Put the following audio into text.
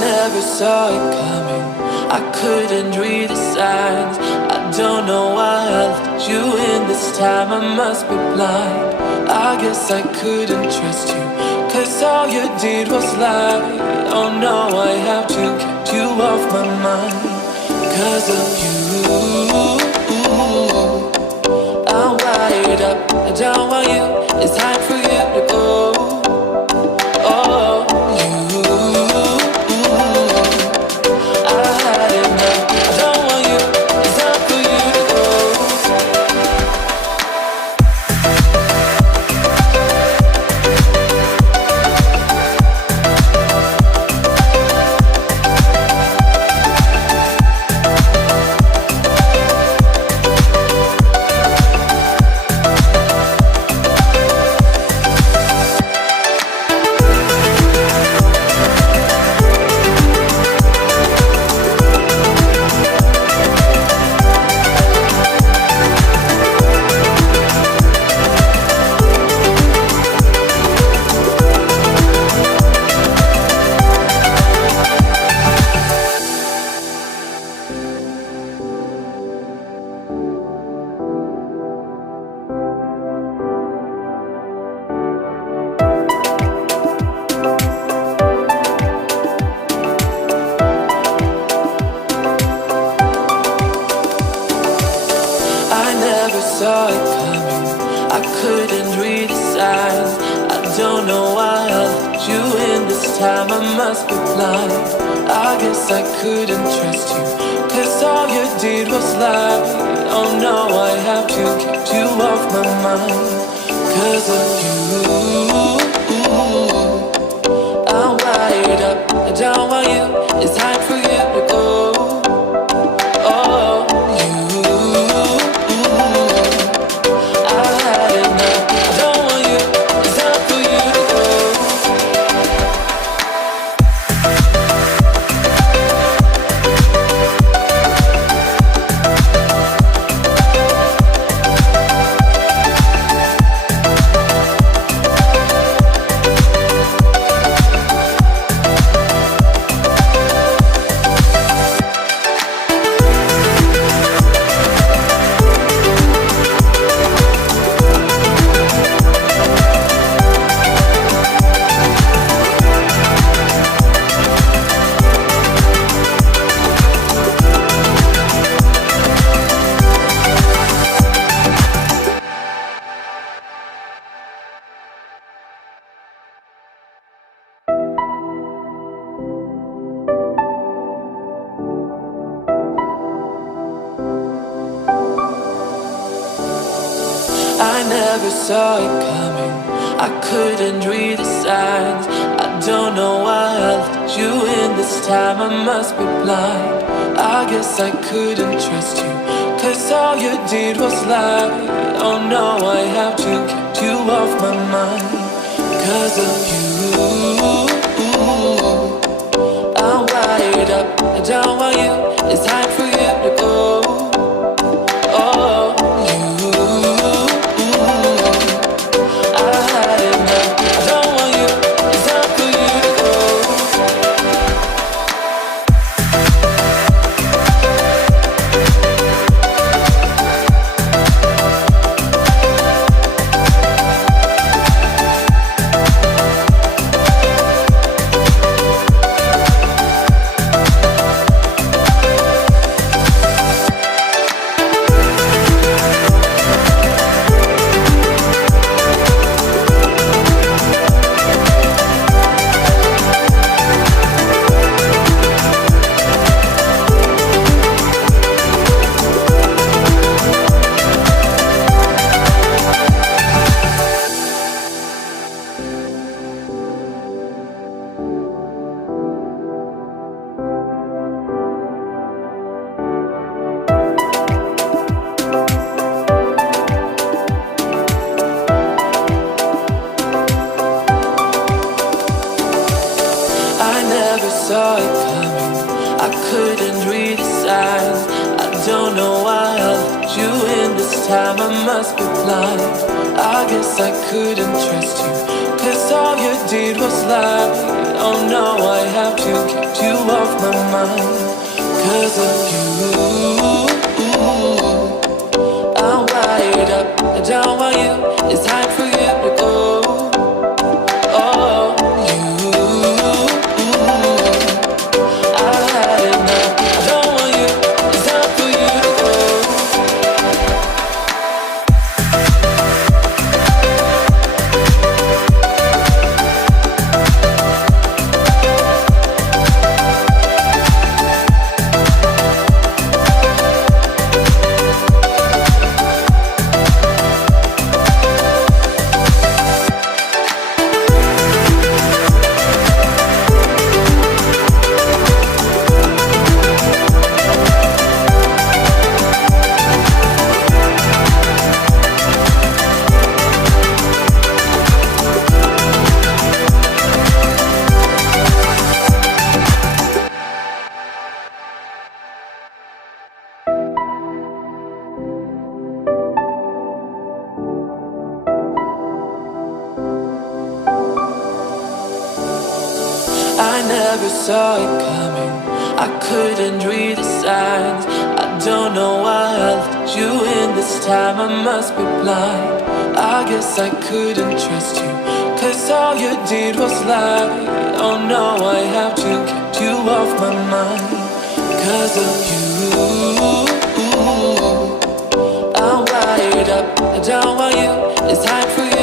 never saw it coming. I couldn't read the signs. I don't know why I let you in this time. I must be blind. I guess I couldn't trust you, 'cause all you did was lie. Oh no, I have to keep you off my mind. 'Cause of you, I'm wired up. I don't want you. It's time for you to go. Oh, you, I had enough. I don't want you. It's time for you to go. Saw it coming. I couldn't read the signs. I don't know why I let you in this time. I must be blind. I guess I couldn't trust you, 'cause all you did was lie. Oh no, I have to keep you off my mind. 'Cause of you, I'm wired up. I don't want you. It's time for you to go. Oh, you, I had enough. I don't want you. It's time for you to go. I never saw it coming. I couldn't read the signs. I don't know why I let you in this time. I must be blind. I guess I couldn't trust you, 'cause all you did was lie. Oh no, I have to keep you off my mind. 'Cause of you, I'm wired up. I don't want you. It's time for you to go. Oh, you, I had enough. I don't want you. It's time for you to go. Saw it coming. I couldn't read the signs. I don't know why I let you in this time. I must be blind. I guess I couldn't trust you, 'cause all you did was lie. Oh no, I have to keep you off my mind. 'Cause of you, I'm wired up. I don't want you, it's time for you to go. Oh, you, I've had enough. I don't want you, it's time for you to go. I never saw it coming. I couldn't read the signs. I don't know why I let you in this time. I must be blind. I guess I couldn't trust you, 'cause all you did was lie. Oh no, I have to keep you off my mind. 'Cause of you, I'm wired up. I don't want you, it's time for you.